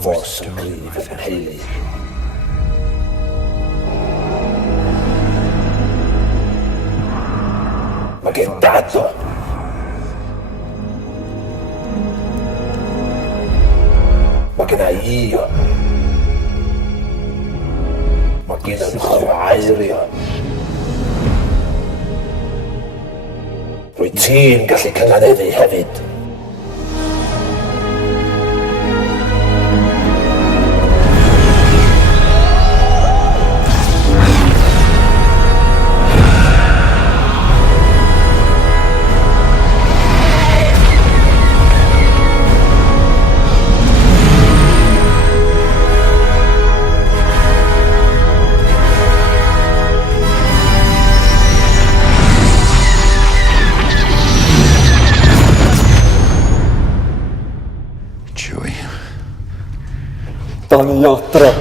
force som driver mig. Ma che dato? Ma che dai io? Ma che dal chwaer Rwyt ti'n gallu cynganeddu hefyd. Tanging Yatra.